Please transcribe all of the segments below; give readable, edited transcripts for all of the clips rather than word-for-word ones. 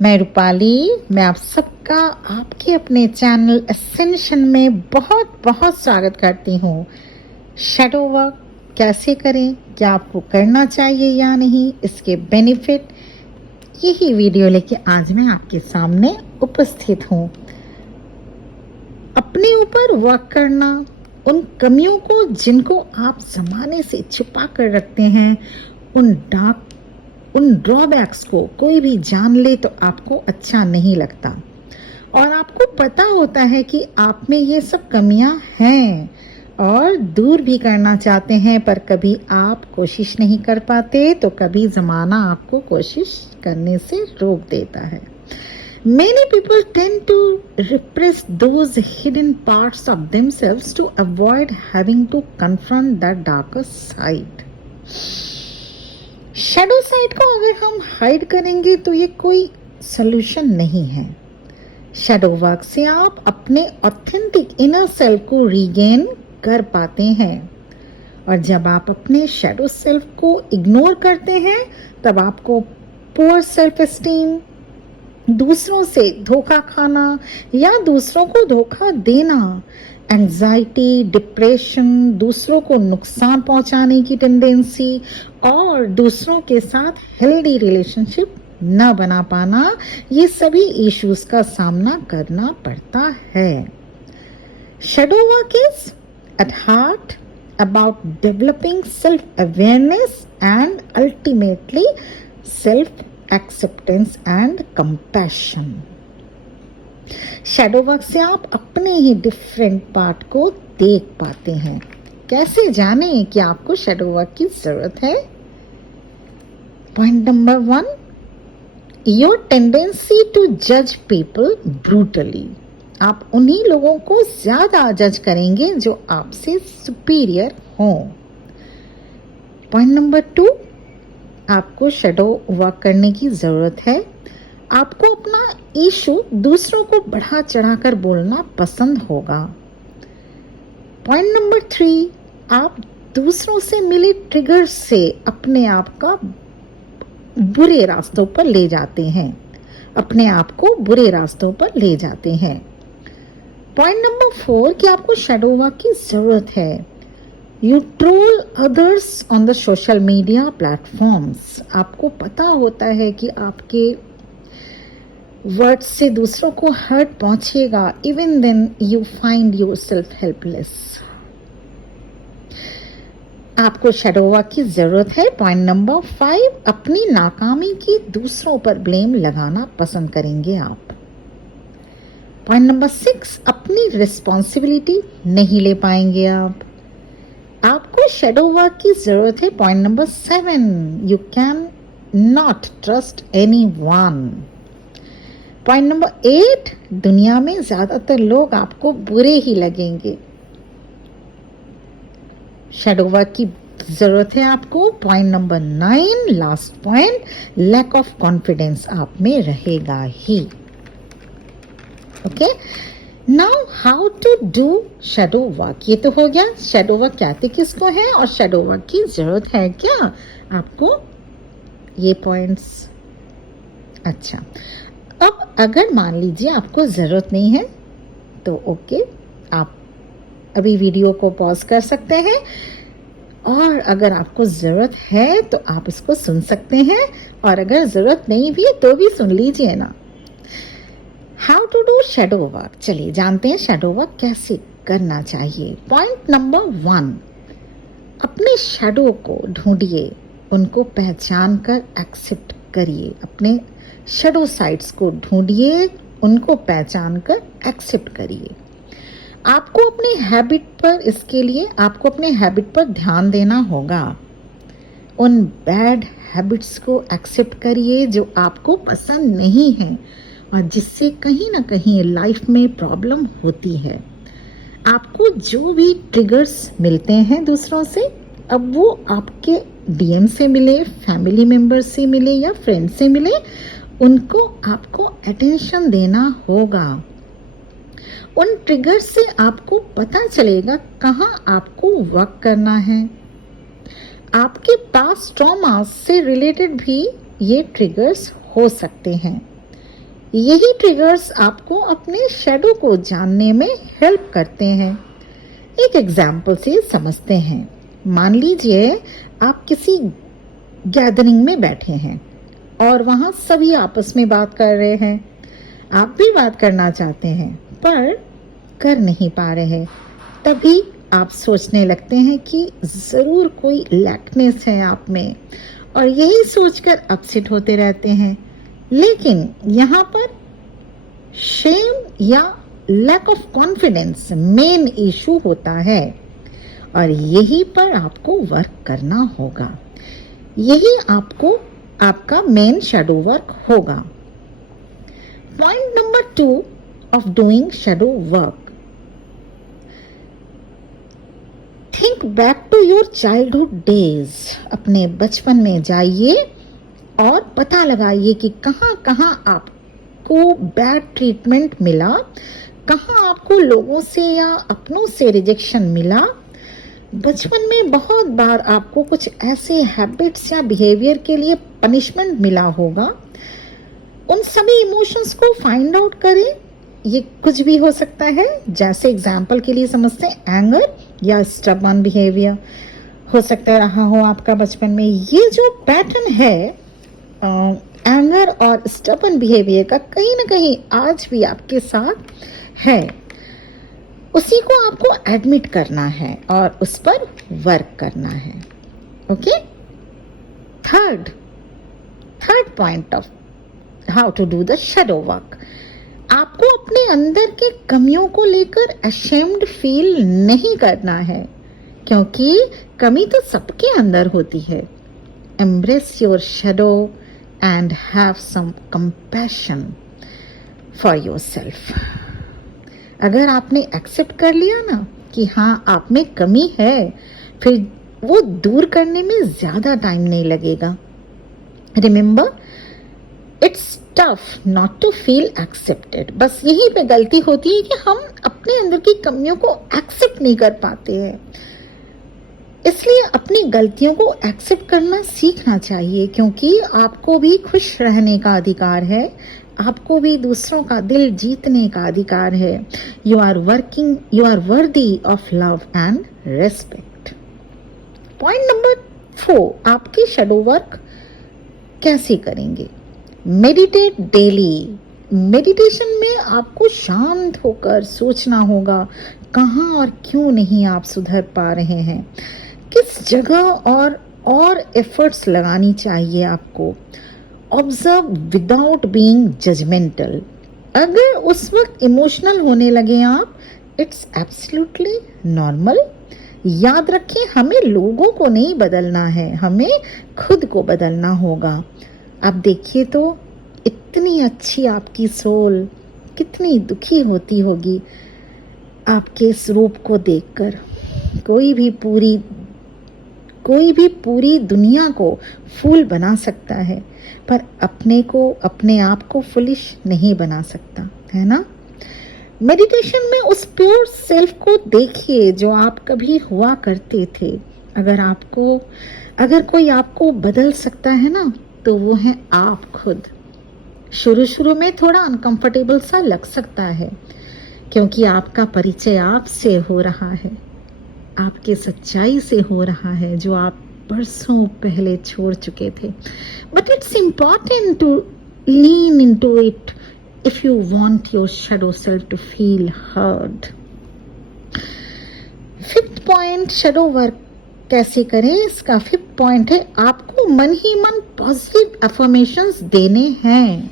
मैं रूपाली, मैं आप सबका आपके अपने चैनल एसेंशन में बहुत बहुत स्वागत करती हूँ। शैडो वर्क कैसे करें, क्या आपको करना चाहिए या नहीं, इसके बेनिफिट, यही वीडियो लेके आज मैं आपके सामने उपस्थित हूँ। अपने ऊपर वर्क करना, उन कमियों को जिनको आप ज़माने से छिपा कर रखते हैं, उन ड्रॉबैक्स को कोई भी जान ले तो आपको अच्छा नहीं लगता और आपको पता होता है कि आप में ये सब कमियां हैं और दूर भी करना चाहते हैं, पर कभी आप कोशिश नहीं कर पाते तो कभी ज़माना आपको कोशिश करने से रोक देता है। Many people tend to repress those hidden parts of themselves to avoid having to confront that darker side. Shadow side को अगर हम हाइड करेंगे तो ये कोई सॉल्यूशन नहीं है। शैडो वर्क से आप अपने ऑथेंटिक इनर सेल्फ को रीगेन कर पाते हैं और जब आप अपने शैडो सेल्फ को इग्नोर करते हैं तब आपको पुअर सेल्फ एस्टीम, दूसरों से धोखा खाना या दूसरों को धोखा देना, एंजाइटी, डिप्रेशन, दूसरों को नुकसान पहुंचाने की टेंडेंसी और दूसरों के साथ हेल्दी रिलेशनशिप न बना पाना, ये सभी इश्यूज का सामना करना पड़ता है। Shadow work is at heart about developing self awareness and ultimately self acceptance and compassion. Shadow work से आप अपने ही डिफरेंट पार्ट को देख पाते हैं। कैसे जानें कि आपको शैडो वर्क की जरूरत है? Point number 1, your tendency to जज पीपल ब्रूटली। आप उन्हीं लोगों को ज्यादा जज करेंगे जो आपसे सुपीरियर हों। पॉइंट नंबर 2, आपको शैडो वर्क करने की जरूरत है। आपको अपना इशू दूसरों को बढ़ा चढ़ाकर बोलना पसंद होगा। पॉइंट नंबर 3, आप दूसरों से मिले ट्रिगर से अपने आप का बुरे रास्तों पर ले जाते हैं, अपने आप को बुरे रास्तों पर ले जाते हैं। पॉइंट नंबर 4 कि आपको शैडो वर्क की जरूरत है। You troll others on the social media platforms. आपको पता होता है कि आपके वर्ड्स से दूसरों को हर्ट पहुंचेगा, even then you find yourself helpless. आपको शैडो वर्क की जरूरत है। पॉइंट नंबर 5, अपनी नाकामी की दूसरों पर ब्लेम लगाना पसंद करेंगे आप। पॉइंट नंबर 6, अपनी रिस्पॉन्सिबिलिटी नहीं ले पाएंगे आप। आपको शैडो वर्क की जरूरत है। Point number 7, you can not trust anyone. Point number 8, दुनिया में ज्यादातर लोग आपको बुरे ही लगेंगे। शैडो वर्क की जरूरत है आपको। Point number 9, last point, lack of confidence आप में रहेगा ही। Okay, now how to do shadow work. ये तो हो गया शैडो वर्क कहते किसको है और शैडो वर्क की जरूरत है क्या आपको, ये पॉइंट्स। अच्छा, अब अगर मान लीजिए आपको ज़रूरत नहीं है तो ओके, आप अभी वीडियो को पॉज कर सकते हैं और अगर आपको ज़रूरत है तो आप इसको सुन सकते हैं और अगर ज़रूरत नहीं भी है तो भी सुन लीजिए ना। How to do shadow work, चलिए जानते हैं शैडो वर्क कैसे करना चाहिए। पॉइंट नंबर 1, अपने शैडो को ढूंढिए, उनको पहचान कर एक्सेप्ट करिए। अपने शैडो साइड्स को ढूंढिए, उनको पहचान कर एक्सेप्ट करिए। आपको अपने हैबिट पर, इसके लिए आपको अपने हैबिट पर ध्यान देना होगा। उन बैड हैबिट्स को एक्सेप्ट करिए जो आपको पसंद नहीं है और जिससे कहीं ना कहीं लाइफ में प्रॉब्लम होती है। आपको जो भी ट्रिगर्स मिलते हैं दूसरों से, अब वो आपके डीएम से मिले, फैमिली मेंबर से मिले या फ्रेंड से मिले, उनको आपको अटेंशन देना होगा। उन ट्रिगर से आपको पता चलेगा कहाँ आपको वर्क करना है। आपके पास ट्रॉमा से रिलेटेड भी ये ट्रिगर्स हो सकते हैं। यही ट्रिगर्स आपको अपने शैडो को जानने में हेल्प करते हैं। एक एग्जाम्पल से समझते हैं। मान लीजिए आप किसी गैदरिंग में बैठे हैं और वहां सभी आपस में बात कर रहे हैं। आप भी बात करना चाहते हैं पर कर नहीं पा रहे हैं। तभी आप सोचने लगते हैं कि जरूर कोई लैकनेस है आप में और यही सोचकर अपसेट होते रहते हैं। लेकिन यहाँ पर शेम या lack of confidence main issue होता है और यही पर आपको वर्क करना होगा। यही आपको आपका मेन शैडो वर्क होगा। Point number 2 of doing shadow work, think back to your childhood days. अपने बचपन में जाइए और पता लगाइए कि कहाँ कहाँ आपको बैड ट्रीटमेंट मिला, कहाँ आपको लोगों से या अपनों से रिजेक्शन मिला। बचपन में बहुत बार आपको कुछ ऐसे हैबिट्स या बिहेवियर के लिए पनिशमेंट मिला होगा। उन सभी इमोशंस को फाइंड आउट करें। ये कुछ भी हो सकता है, जैसे एग्जाम्पल के लिए समझते हैं एंगर या स्टबर्न बिहेवियर हो सकता रहा हो आपका बचपन में। ये जो पैटर्न है एंगर और स्टबर्न बिहेवियर का, कहीं ना कहीं आज भी आपके साथ है। उसी को आपको एडमिट करना है और उस पर वर्क करना है। Okay, third point of how to do the shadow work, आपको अपने अंदर के कमियों को लेकर अशेम्ड फील नहीं करना है, क्योंकि कमी तो सबके अंदर होती है। Embrace your shadow and have some compassion for yourself. अगर आपने एक्सेप्ट कर लिया ना कि हाँ आप में कमी है, फिर वो दूर करने में ज्यादा टाइम नहीं लगेगा। Remember, it's tough not to feel accepted. बस यही पे गलती होती है कि हम अपने अंदर की कमियों को एक्सेप्ट नहीं कर पाते हैं। इसलिए अपनी गलतियों को एक्सेप्ट करना सीखना चाहिए, क्योंकि आपको भी खुश रहने का अधिकार है, आपको भी दूसरों का दिल जीतने का अधिकार है। You are worthy of love and respect. Point number 4, आपकी शैडो वर्क कैसे करेंगे? Meditate daily. मेडिटेशन में आपको शांत होकर सोचना होगा कहाँ और क्यों नहीं आप सुधर पा रहे हैं, किस जगह और एफर्ट्स लगानी चाहिए आपको। Observe without being judgmental. अगर उस वक्त इमोशनल होने लगे आप, इट्स एब्सोल्युटली नॉर्मल। याद रखें, हमें लोगों को नहीं बदलना है, हमें खुद को बदलना होगा। आप देखिए तो इतनी अच्छी आपकी सोल कितनी दुखी होती होगी आपके इस रूप को देखकर। कोई भी पूरी दुनिया को फूल बना सकता है, पर अपने आप को फुलिश नहीं बना सकता, है ना? मेडिटेशन में उस प्योर सेल्फ को देखिए जो आप कभी हुआ करते थे। अगर कोई आपको बदल सकता है ना, तो वो है आप खुद। शुरू में थोड़ा अनकंफर्टेबल सा लग सकता है, क्योंकि आपका परिचय आपसे हो रहा है, आपके सच्चाई से हो रहा है जो आप बरसों पहले छोड़ चुके थे। But it's important to lean into it if you want your shadow self to feel heard. 5th point, shadow work कैसे करें? इसका 5th पॉइंट है, आपको मन ही मन पॉजिटिव अफर्मेशंस देने हैं।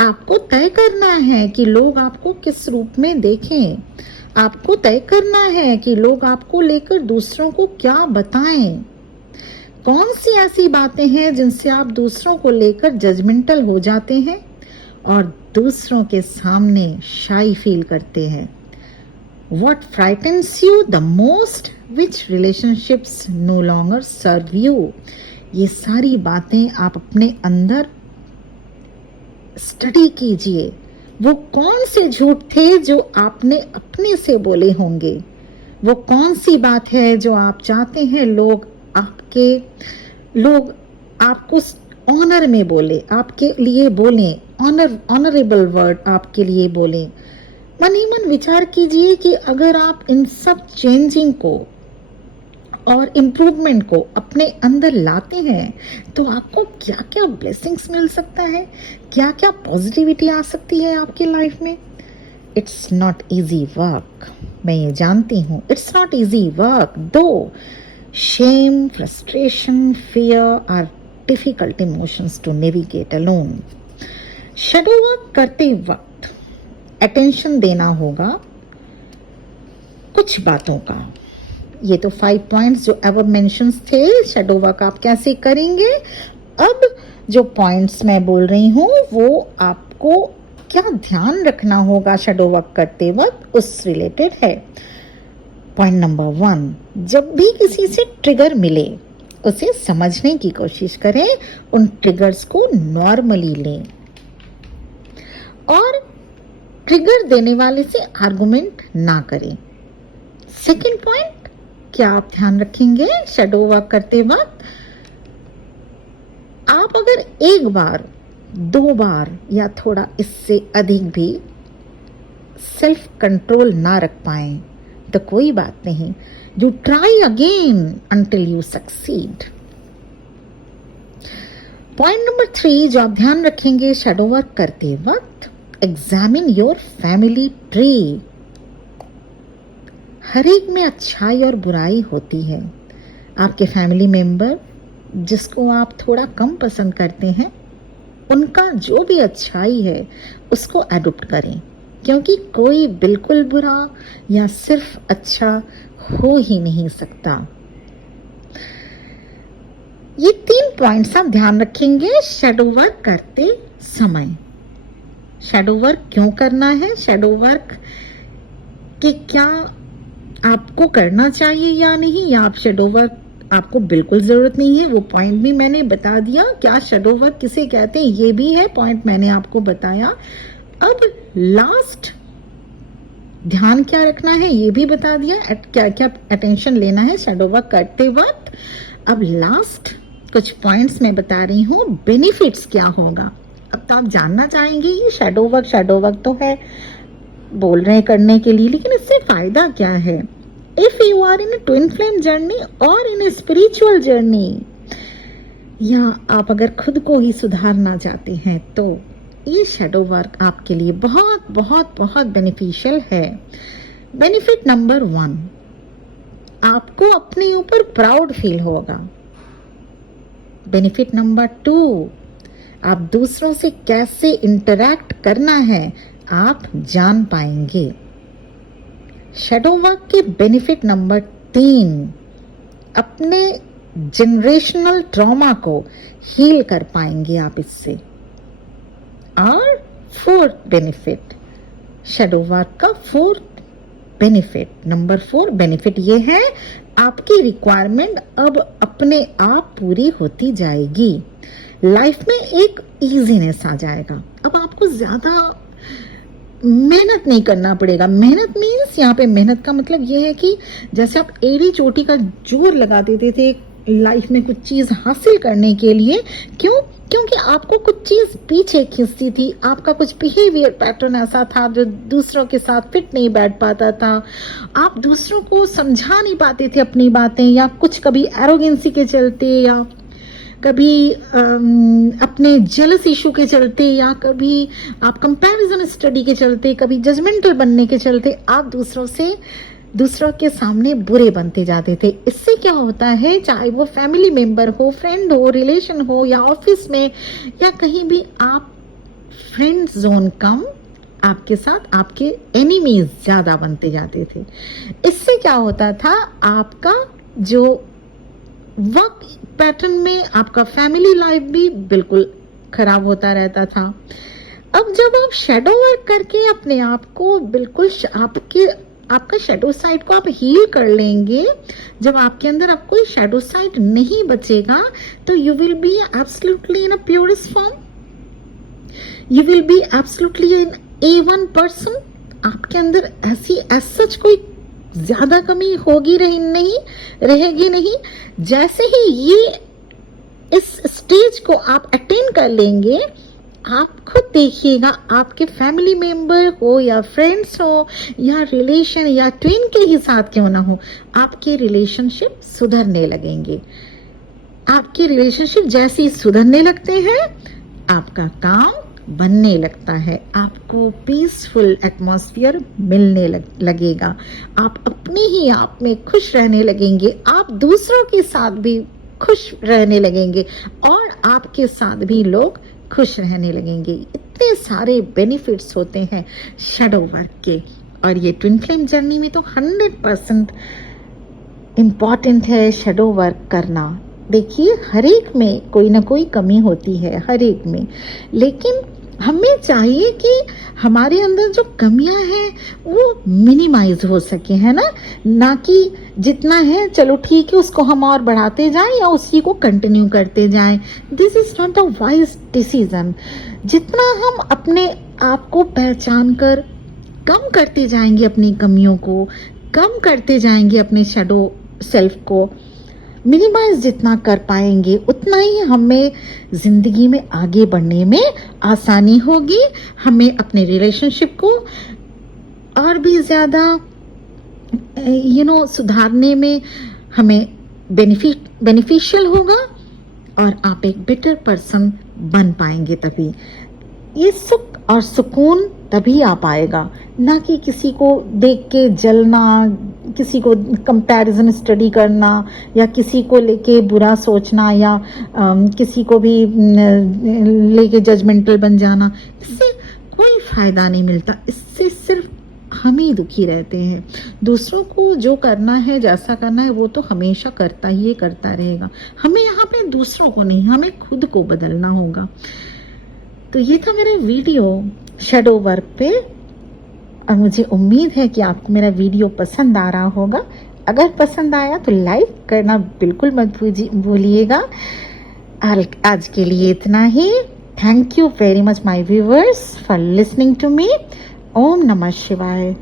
आपको तय करना है कि लोग आपको किस रूप में देखें। आपको तय करना है कि लोग आपको लेकर दूसरों को क्या बताएं। कौन सी ऐसी बातें हैं जिनसे आप दूसरों को लेकर जजमेंटल हो जाते हैं और दूसरों के सामने शाई फील करते हैं। What frightens you the most? Which relationships no longer serve you? ये सारी बातें आप अपने अंदर स्टडी कीजिए। वो कौन से झूठ थे जो आपने अपने से बोले होंगे? वो कौन सी बात है जो आप चाहते हैं लोग आपको ऑनर में बोले, आपके लिए बोलें, ऑनरेबल वर्ड आपके लिए बोले। मन ही मन विचार कीजिए कि अगर आप इन सब चेंजिंग को और इम्प्रूवमेंट को अपने अंदर लाते हैं तो आपको क्या क्या ब्लेसिंग्स मिल सकता है, क्या क्या पॉजिटिविटी आ सकती है आपकी लाइफ में। इट्स नॉट इजी वर्क, मैं ये जानती हूँ, इट्स नॉट इजी वर्क दो shame, frustration, fear are difficult emotions to navigate alone. Shadow work करते वक्त अटेंशन देना होगा कुछ बातों का। ये तो 5 पॉइंट्स जो एवर मेंशंस थे, शैडो वर्क आप कैसे करेंगे। अब जो पॉइंट्स मैं बोल रही हूँ वो आपको क्या ध्यान रखना होगा शैडो वर्क करते वक्त, उस रिलेटेड है। पॉइंट नंबर 1, जब भी किसी से ट्रिगर मिले उसे समझने की कोशिश करें, उन ट्रिगर्स को नॉर्मली लें और ट्रिगर देने वाले से आर्गुमेंट ना करें। सेकंड पॉइंट, क्या आप ध्यान रखेंगे शैडो वर्क करते वक्त, आप अगर एक बार, 2 बार या थोड़ा इससे अधिक भी सेल्फ कंट्रोल ना रख पाए तो कोई बात नहीं, you try again until you succeed. Point number 3 जो आप ध्यान रखेंगे शैडो वर्क करते वक्त, एग्जामिन योर फैमिली ट्री। हर एक में अच्छाई और बुराई होती है। आपके फैमिली मेंबर जिसको आप थोड़ा कम पसंद करते हैं, उनका जो भी अच्छाई है उसको एडॉप्ट करें, क्योंकि कोई बिल्कुल बुरा या सिर्फ अच्छा हो ही नहीं सकता। ये 3 पॉइंट्स आप ध्यान रखेंगे शैडो वर्क करते समय। शैडो वर्क क्यों करना है, शैडो वर्क के क्या आपको करना चाहिए या नहीं, या आप शैडो वर्क आपको बिल्कुल जरूरत नहीं है, वो पॉइंट भी मैंने बता दिया। क्या शैडो वर्क किसे कहते हैं ये भी है, पॉइंट मैंने आपको बताया। अब लास्ट ध्यान क्या रखना है ये भी बता दिया, क्या क्या अटेंशन लेना है शैडो वर्क करते वक्त। अब लास्ट कुछ पॉइंट्स मैं बता रही हूँ, बेनिफिट्स क्या होगा। अब तो आप जानना चाहेंगे ये शैडो वर्क तो है बोल रहे हैं करने के लिए, लेकिन इससे फायदा क्या है। If you are in twin flame journey और इन स्पिरिचुअल जर्नी, या आप अगर खुद को ही सुधारना चाहते हैं तो ये शैडो वर्क आपके लिए बहुत बहुत बहुत बेनिफिशियल है। बेनिफिट नंबर 1, आपको अपने ऊपर प्राउड फील होगा। बेनिफिट नंबर 2, आप दूसरों से कैसे इंटरैक्ट करना है आप जान पाएंगे। शैडो वर्क के बेनिफिट नंबर 3, अपने जनरेशनल ट्रॉमा को हील कर पाएंगे आप इससे। और 4th बेनिफिट, शैडो वर्क का 4th बेनिफिट, नंबर 4 बेनिफिट ये है, आपकी रिक्वायरमेंट अब अपने आप पूरी होती जाएगी। लाइफ में एक इजीनेस आ जाएगा। अब आपको ज्यादा मेहनत नहीं करना पड़ेगा। मेहनत मीन्स यहाँ पे मेहनत का मतलब ये है कि जैसे आप एड़ी चोटी का जोर लगा देते थे लाइफ में कुछ चीज हासिल करने के लिए, क्यों? क्योंकि आपको कुछ चीज पीछे खींचती थी, आपका कुछ बिहेवियर पैटर्न ऐसा था जो दूसरों के साथ फिट नहीं बैठ पाता था, आप दूसरों को समझा नहीं पाते थे अपनी बातें, या कुछ कभी एरोगेंसी के चलते, या कभी अपने जेलस इशू के चलते, या कभी आप कंपैरिजन स्टडी के चलते, कभी जजमेंटल बनने के चलते आप दूसरों के सामने बुरे बनते जाते थे। इससे क्या होता है, चाहे वो फैमिली मेंबर हो, फ्रेंड हो, रिलेशन हो, या ऑफिस में, या कहीं भी, आप फ्रेंड जोन कम, आपके साथ आपके एनिमीज ज्यादा बनते जाते थे। इससे क्या होता था, आपका जो वर्क पैटर्न में आपका फैमिली लाइफ भी बिल्कुल खराब होता रहता था। अब जब आप शैडो वर्क करके अपने आप को बिल्कुल आपका शैडो साइड को आप हील कर लेंगे, जब आपके अंदर अब कोई शैडो साइड नहीं बचेगा तो you will be absolutely in a purest form, you will be absolutely an A1 person. आपके अंदर ऐसी सच कोई ज्यादा कमी रहेगी नहीं। जैसे ही ये इस स्टेज को आप अटेन कर लेंगे, आप खुद देखिएगा, आपके फैमिली मेंबर हो या फ्रेंड्स हो या रिलेशन या ट्विन के ही साथ क्यों ना हो, आपके रिलेशनशिप सुधरने लगेंगे। आपके रिलेशनशिप जैसे ही सुधरने लगते हैं, आपका काम बनने लगता है, आपको पीसफुल एटमॉस्फेयर मिलने लगेगा, आप अपने ही आप में खुश रहने लगेंगे, आप दूसरों के साथ भी खुश रहने लगेंगे और आपके साथ भी लोग खुश रहने लगेंगे। इतने सारे बेनिफिट्स होते हैं शैडो वर्क के, और ये ट्विन फ्लेम जर्नी में तो 100% इम्पॉर्टेंट है शैडो वर्क करना। देखिए, हर एक में कोई ना कोई कमी होती है, हर एक में, लेकिन हमें चाहिए कि हमारे अंदर जो कमियां हैं वो मिनिमाइज हो सके, है ना कि जितना है चलो ठीक है उसको हम और बढ़ाते जाएं या उसी को कंटिन्यू करते जाएं। This is not a wise decision. जितना हम अपने आप को पहचान कर कम करते जाएंगे, अपनी कमियों को कम करते जाएंगे, अपने शैडो सेल्फ को मिनिमाइज जितना कर पाएंगे, उतना ही हमें जिंदगी में आगे बढ़ने में आसानी होगी, हमें अपने रिलेशनशिप को और भी ज़्यादा सुधारने में हमें बेनिफिशियल होगा और आप एक बेटर पर्सन बन पाएंगे। तभी ये सुख और सुकून तभी आ पाएगा, ना कि किसी को देख के जलना, किसी को कंपैरिजन स्टडी करना या किसी को लेके बुरा सोचना या किसी को भी लेके जजमेंटल बन जाना। इससे कोई फायदा नहीं मिलता, इससे सिर्फ हम ही दुखी रहते हैं। दूसरों को जो करना है, जैसा करना है, वो तो हमेशा करता रहेगा। हमें यहाँ पे दूसरों को नहीं, हमें खुद को बदलना होगा। तो ये था मेरा वीडियो शैडो वर्क पे, और मुझे उम्मीद है कि आपको मेरा वीडियो पसंद आ रहा होगा। अगर पसंद आया तो लाइक करना बिल्कुल मत भूलिएगा। आज के लिए इतना ही। Thank you very much my viewers for listening to me. ओम नमः शिवाय।